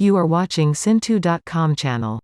You are watching Sintu.com channel.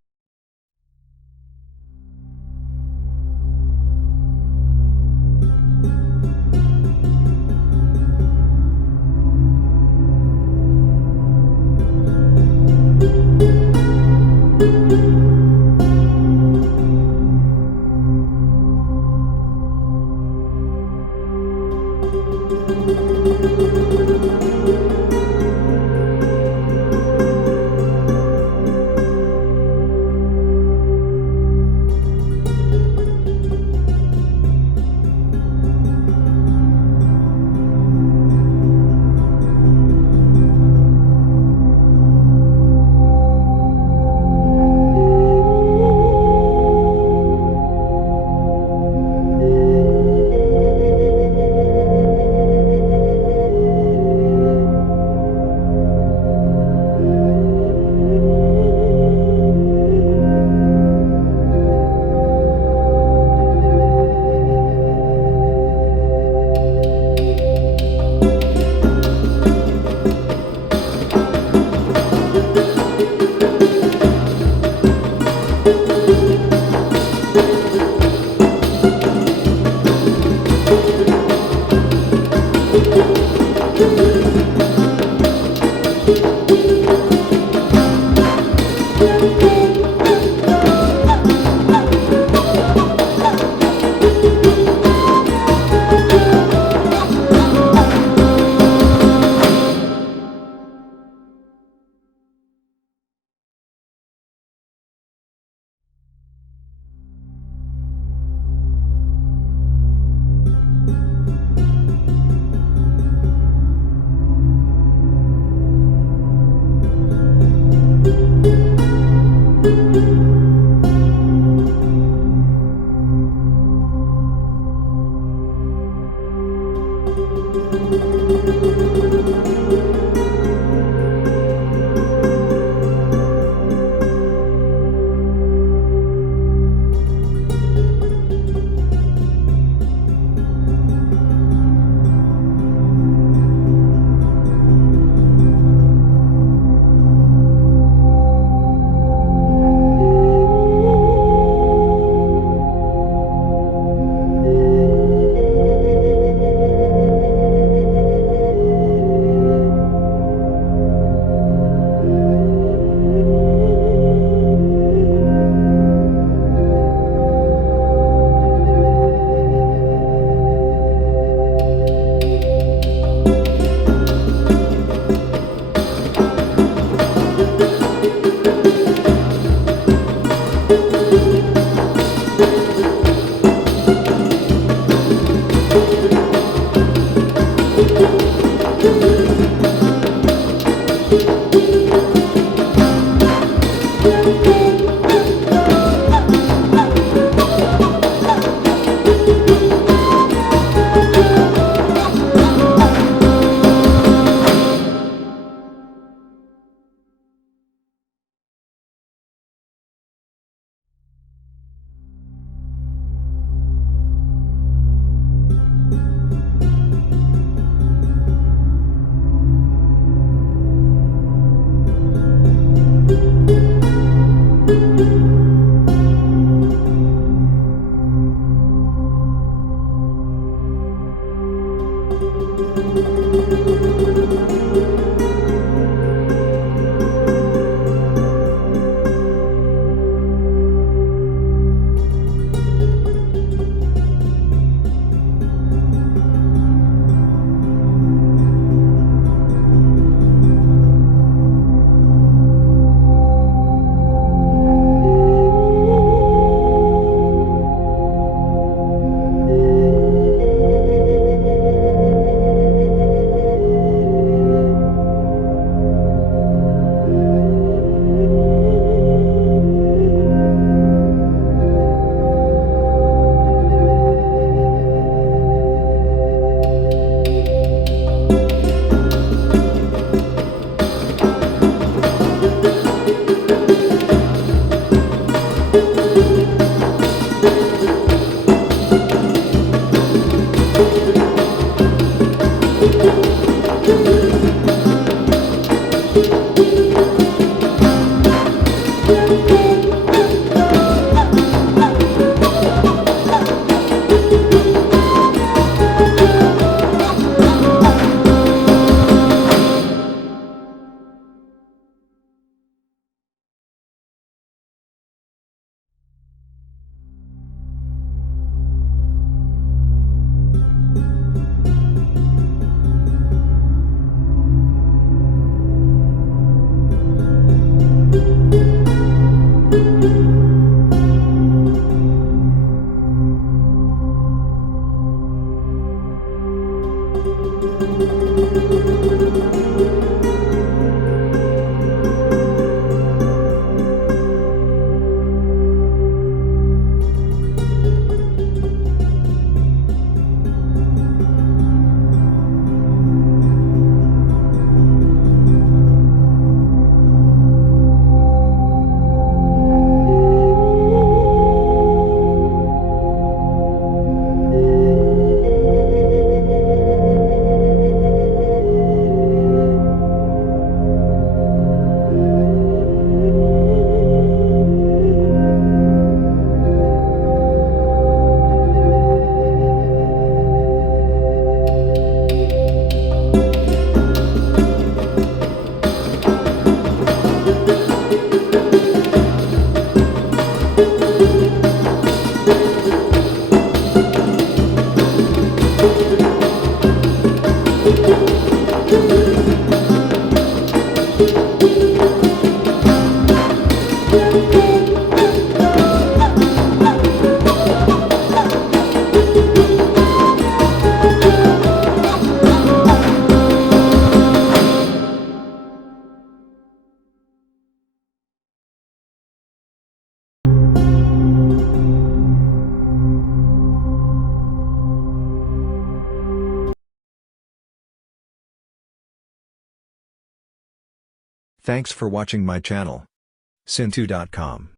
Thanks for watching my channel. Sintu.com